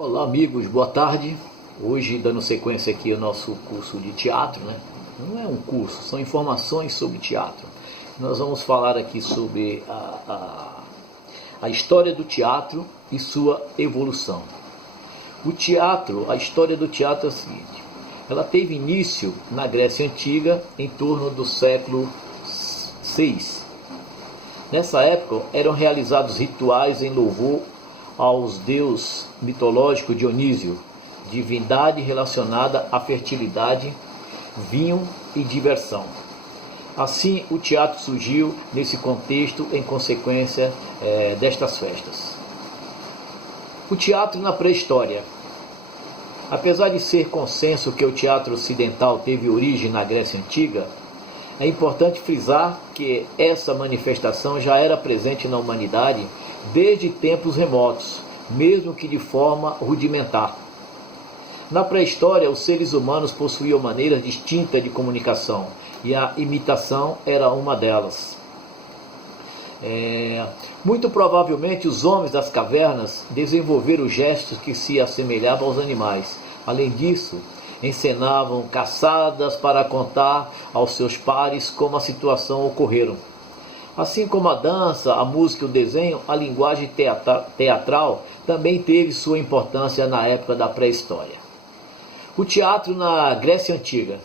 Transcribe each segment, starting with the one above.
Olá amigos, boa tarde. Hoje dando sequência aqui ao nosso curso de teatro, né? Não é um curso, são informações sobre teatro. Nós vamos falar aqui sobre a história do teatro e sua evolução. O teatro, a história do teatro é a seguinte: ela teve início na Grécia Antiga em torno do século VI. Nessa época eram realizados rituais em louvor aos deus mitológico Dionísio, divindade relacionada à fertilidade, vinho e diversão. Assim, o teatro surgiu nesse contexto em consequência destas festas. O teatro na pré-história. Apesar de ser consenso que o teatro ocidental teve origem na Grécia Antiga, é importante frisar que essa manifestação já era presente na humanidade desde tempos remotos, mesmo que de forma rudimentar. Na pré-história, os seres humanos possuíam maneiras distintas de comunicação, e a imitação era uma delas. Muito provavelmente os homens das cavernas desenvolveram gestos que se assemelhavam aos animais. Além disso, encenavam caçadas para contar aos seus pares como a situação ocorreram. Assim como a dança, a música e o desenho, a linguagem teatral também teve sua importância na época da pré-história. O teatro na Grécia Antiga.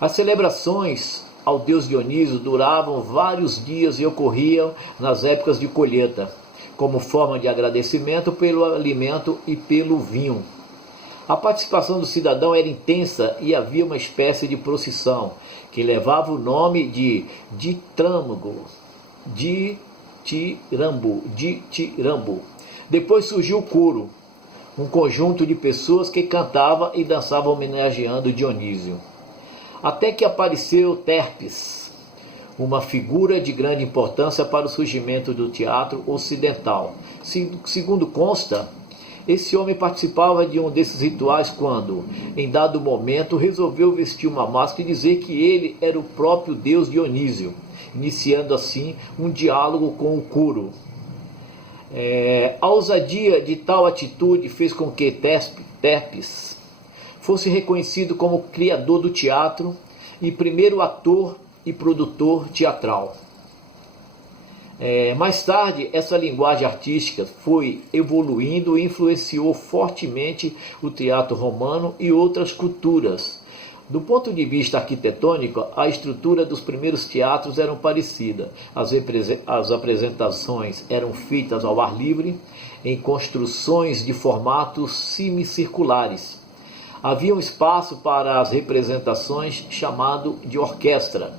As celebrações ao deus Dionísio duravam vários dias e ocorriam nas épocas de colheita, como forma de agradecimento pelo alimento e pelo vinho. A participação do cidadão era intensa e havia uma espécie de procissão, que levava o nome de Dithyrambo. Depois surgiu o coro, um conjunto de pessoas que cantava e dançava homenageando Dionísio. Até que apareceu Terpes, uma figura de grande importância para o surgimento do teatro ocidental. Segundo consta, esse homem participava de um desses rituais quando, em dado momento, resolveu vestir uma máscara e dizer que ele era o próprio deus Dionísio, iniciando assim um diálogo com o coro. A ousadia de tal atitude fez com que Terpes fosse reconhecido como criador do teatro e primeiro ator e produtor teatral. Mais tarde, essa linguagem artística foi evoluindo e influenciou fortemente o teatro romano e outras culturas. Do ponto de vista arquitetônico, a estrutura dos primeiros teatros era parecida. As apresentações eram feitas ao ar livre, em construções de formatos semicirculares. Havia um espaço para as representações chamado de orquestra.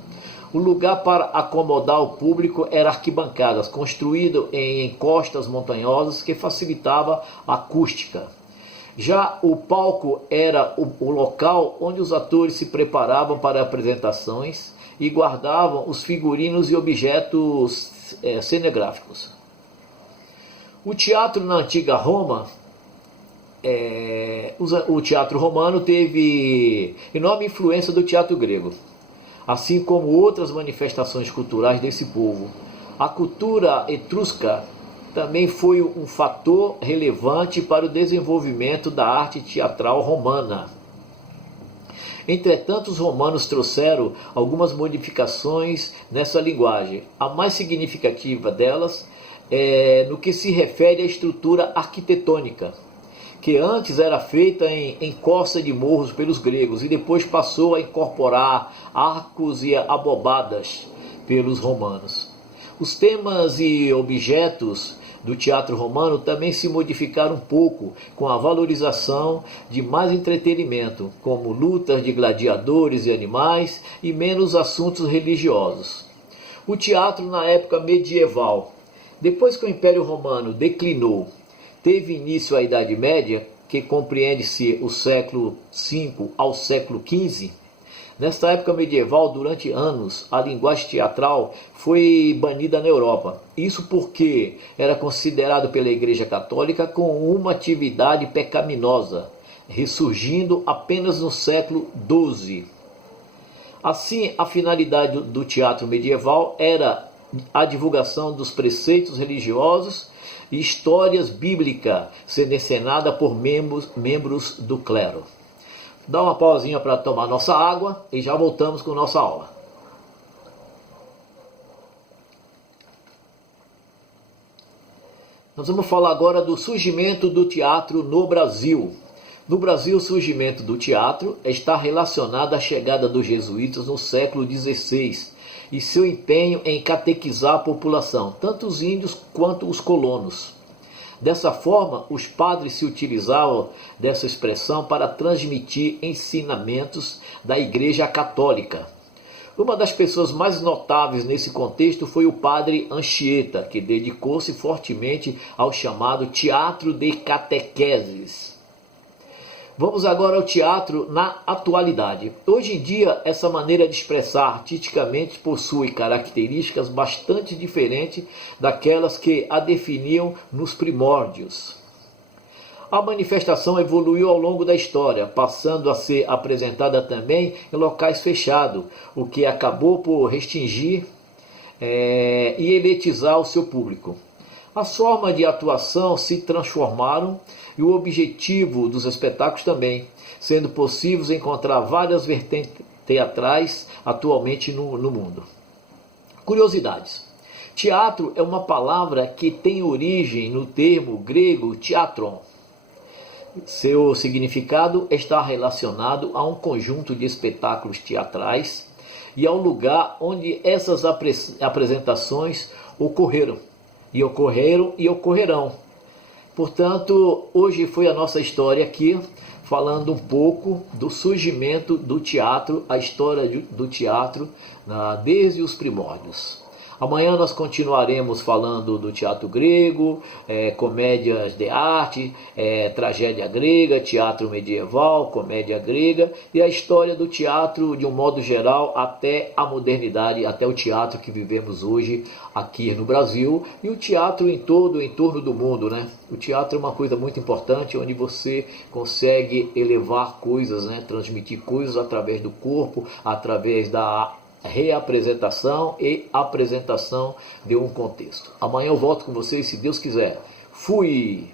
O lugar para acomodar o público era arquibancadas, construído em encostas montanhosas que facilitava a acústica. Já o palco era o local onde os atores se preparavam para apresentações e guardavam os figurinos e objetos cenográficos. O teatro na antiga Roma, o teatro romano teve enorme influência do teatro grego, assim como outras manifestações culturais desse povo. A cultura etrusca também foi um fator relevante para o desenvolvimento da arte teatral romana. Entretanto, os romanos trouxeram algumas modificações nessa linguagem. A mais significativa delas é no que se refere à estrutura arquitetônica, que antes era feita em encosta de morros pelos gregos e depois passou a incorporar arcos e abobadas pelos romanos. Os temas e objetos do teatro romano também se modificaram um pouco com a valorização de mais entretenimento, como lutas de gladiadores e animais e menos assuntos religiosos. O teatro na época medieval. Depois que o Império Romano declinou, teve início a Idade Média, que compreende-se o século V ao século XV. Nesta época medieval, durante anos, a linguagem teatral foi banida na Europa. Isso porque era considerado pela Igreja Católica como uma atividade pecaminosa, ressurgindo apenas no século XII. Assim, a finalidade do teatro medieval era a divulgação dos preceitos religiosos e histórias bíblicas, sendo encenada por membros do clero. Dá uma pausinha para tomar nossa água e já voltamos com nossa aula. Nós vamos falar agora do surgimento do teatro no Brasil. No Brasil, o surgimento do teatro está relacionado à chegada dos jesuítas no século XVI e seu empenho em catequizar a população, tanto os índios quanto os colonos. Dessa forma, os padres se utilizavam dessa expressão para transmitir ensinamentos da Igreja Católica. Uma das pessoas mais notáveis nesse contexto foi o padre Anchieta, que dedicou-se fortemente ao chamado teatro de catequeses. Vamos agora ao teatro na atualidade. Hoje em dia, essa maneira de expressar artisticamente possui características bastante diferentes daquelas que a definiam nos primórdios. A manifestação evoluiu ao longo da história, passando a ser apresentada também em locais fechados, o que acabou por restringir e elitizar o seu público. As formas de atuação se transformaram e o objetivo dos espetáculos também, sendo possível encontrar várias vertentes teatrais atualmente no mundo. Curiosidades. Teatro é uma palavra que tem origem no termo grego teatron. Seu significado está relacionado a um conjunto de espetáculos teatrais e ao lugar onde essas apresentações ocorreram e ocorrerão. Portanto, hoje foi a nossa história aqui, falando um pouco do surgimento do teatro, a história do teatro desde os primórdios. Amanhã nós continuaremos falando do teatro grego, comédias de arte, tragédia grega, teatro medieval, comédia grega e a história do teatro de um modo geral até a modernidade, até o teatro que vivemos hoje aqui no Brasil e o teatro em torno do mundo, né? O teatro é uma coisa muito importante onde você consegue elevar coisas, né? Transmitir coisas através do corpo, através da reapresentação e apresentação de um contexto. Amanhã eu volto com vocês, se Deus quiser. Fui!